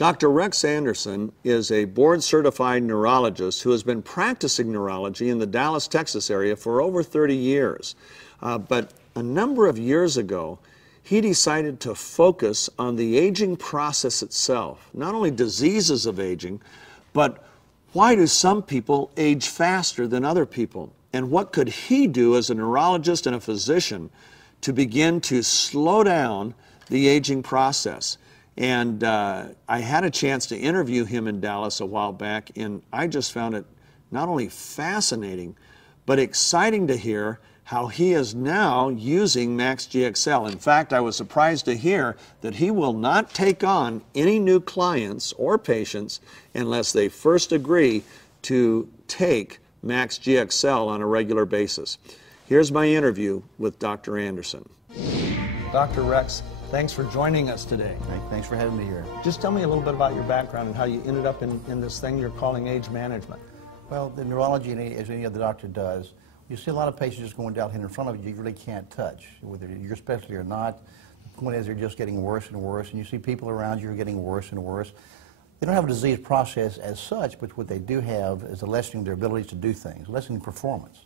Dr. Rex Anderson is a board-certified neurologist who has been practicing neurology in the Dallas, Texas area for over 30 years. But a number of years ago, he decided to focus on the aging process itself, not only diseases of aging, but why do some people age faster than other people? And what could he do as a neurologist and a physician to begin to slow down the aging process? And I had a chance to interview him in Dallas a while back, and I just found it not only fascinating, but exciting to hear how he is now using Max GXL. In fact, I was surprised to hear that he will not take on any new clients or patients unless they first agree to take Max GXL on a regular basis. Here's my interview with Dr. Anderson. Dr. Rex, thanks for joining us today. Thanks for having me here. Just tell me a little bit about your background and how you ended up in this thing you're calling age management. Well, the neurology, as any other doctor does, you see a lot of patients just going down here in front of you really can't touch, whether you're specialty or not. The point is they're just getting worse and worse, and you see people around you are getting worse and worse. They don't have a disease process as such, but what they do have is a lessening their abilities to do things, lessening performance.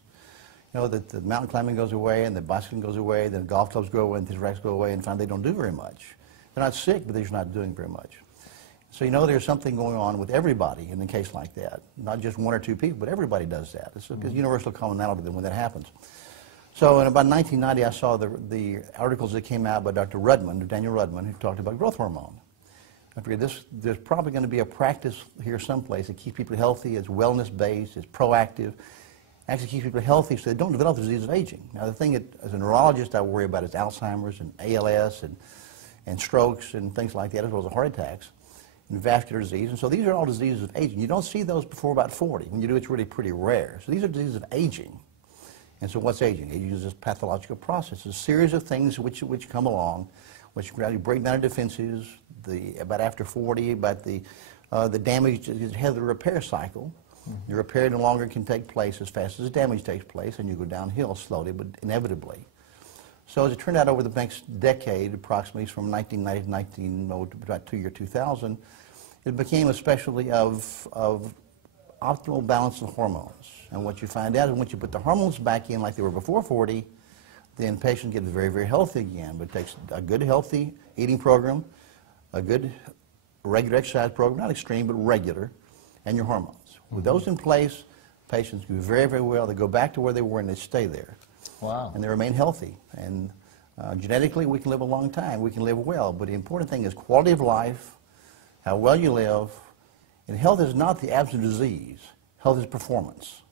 You know, that the mountain climbing goes away, and the bicycling goes away, then the golf clubs go away, and the racks go away, and finally they don't do very much. They're not sick, but they're just not doing very much. So you know there's something going on with everybody in a case like that. Not just one or two people, but everybody does that. It's a universal commonality when that happens. So in about 1990, I saw the articles that came out by Dr. Rudman, Daniel Rudman, who talked about growth hormone. I figured there's probably going to be a practice here someplace that keeps people healthy, it's wellness-based, it's proactive, actually keeps people healthy so they don't develop the disease of aging. Now the thing that, as a neurologist, I worry about is Alzheimer's and ALS and strokes and things like that, as well as heart attacks and vascular disease. And so these are all diseases of aging. You don't see those before about 40. When you do, it's really pretty rare. So these are diseases of aging. And so what's aging? Aging is this pathological process. It's a series of things which come along, which gradually break down defenses, about after 40, about the damage is ahead of the repair cycle. The repair no longer can take place as fast as the damage takes place, and you go downhill slowly but inevitably. So as it turned out over the next decade, approximately from 1990 to about year 2000, it became a specialty of optimal balance of hormones. And what you find out is once you put the hormones back in like they were before 40, then patients get very, very healthy again. But it takes a good, healthy eating program, a good regular exercise program, not extreme, but regular, and your hormones. With those in place, patients do very, very well. They go back to where they were and they stay there. Wow. And they remain healthy. And genetically, we can live a long time. We can live well. But the important thing is quality of life, how well you live. And health is not the absence of disease. Health is performance.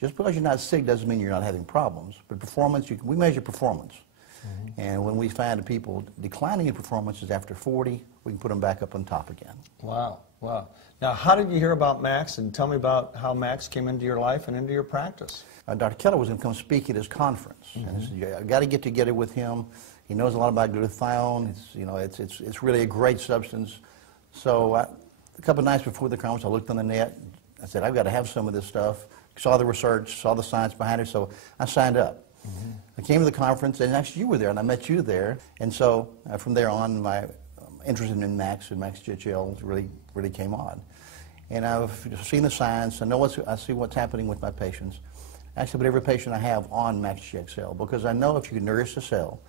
Just because you're not sick doesn't mean you're not having problems. But performance, we measure performance. And when we find people declining in performances after 40, we can put them back up on top again. Wow, wow. Now, how did you hear about Max? And tell me about how Max came into your life and into your practice. Dr. Keller was going to come speak at his conference. And I said, I've got to get together with him. He knows a lot about glutathione. It's really a great substance. So a couple of nights before the conference, I looked on the net. I said, I've got to have some of this stuff. Saw the research, saw the science behind it, so I signed up. I came to the conference, and actually you were there, and I met you there. And so from there on, my interest in Max and Max GXL really came on. And I've seen the science. I see what's happening with my patients. Actually, but every patient I have on Max GXL, because I know if you can nourish the cell,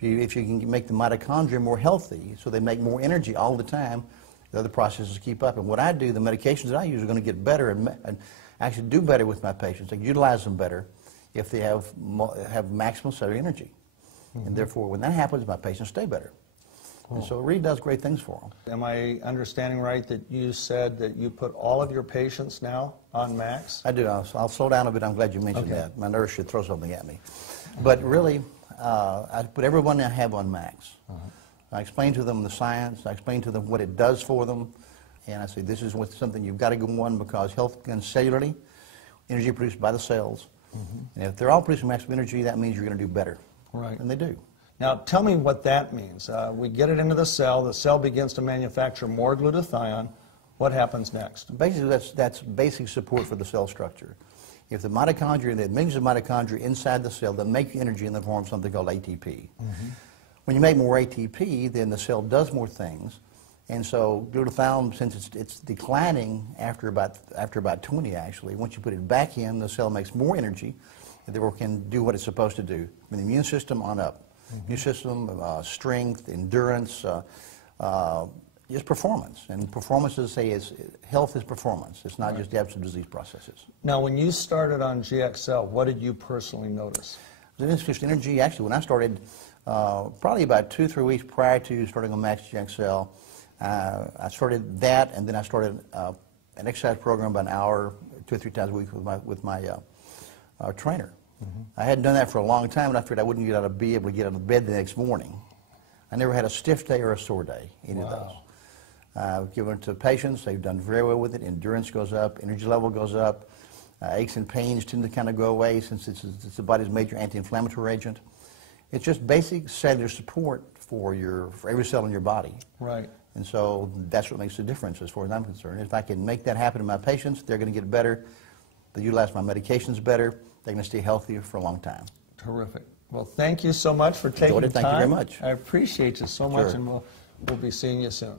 if you can make the mitochondria more healthy, so they make more energy all the time, the other processes keep up. And what I do, the medications that I use are going to get better and actually do better with my patients. I can utilize them better if they have maximum cellular energy. And therefore, when that happens, my patients stay better. And so it really does great things for them. Am I understanding right that you said that you put all of your patients now on Max? I do. I'll slow down a bit. I'm glad you mentioned that. My nurse should throw something at me. But really, I put everyone I have on Max. I explain to them the science. I explain to them what it does for them. And I say, this is something you've got to go on because health and cellularly, energy produced by the cells. And if they're all producing maximum energy, that means you're going to do better. Right. And they do. Now, tell me what that means. We get it into the cell begins to manufacture more glutathione. What happens next? Basically, that's basic support for the cell structure. If the mitochondria, the millions of mitochondria inside the cell that make energy in the form of something called ATP. When you make more ATP, then the cell does more things, And so glutathione, since it's declining after about 20 actually, once you put it back in, the cell makes more energy, and therefore can do what it's supposed to do. From the immune system on up. Immune system, strength, endurance, just performance. And performance, as I say, health is performance. It's not just the absence of disease processes. Now, when you started on GXL, what did you personally notice? The increased energy, actually, when I started, probably about 2 or 3 weeks prior to starting on Max GXL, I started that, and then I started an exercise program about an hour, 2 or 3 times a week with my trainer. I hadn't done that for a long time, and I figured I wouldn't be able to get out of bed the next morning. I never had a stiff day or a sore day, any of those. I've given it to patients. They've done very well with it. Endurance goes up. Energy level goes up. Aches and pains tend to kind of go away since it's the body's major anti-inflammatory agent. It's just basic cellular support for every cell in your body. Right. And so that's what makes the difference as far as I'm concerned. If I can make that happen to my patients, they're going to get better. They utilize my medications better. They're going to stay healthier for a long time. Terrific. Well, thank you so much for taking the time. Thank you very much. I appreciate you so much, and we'll be seeing you soon.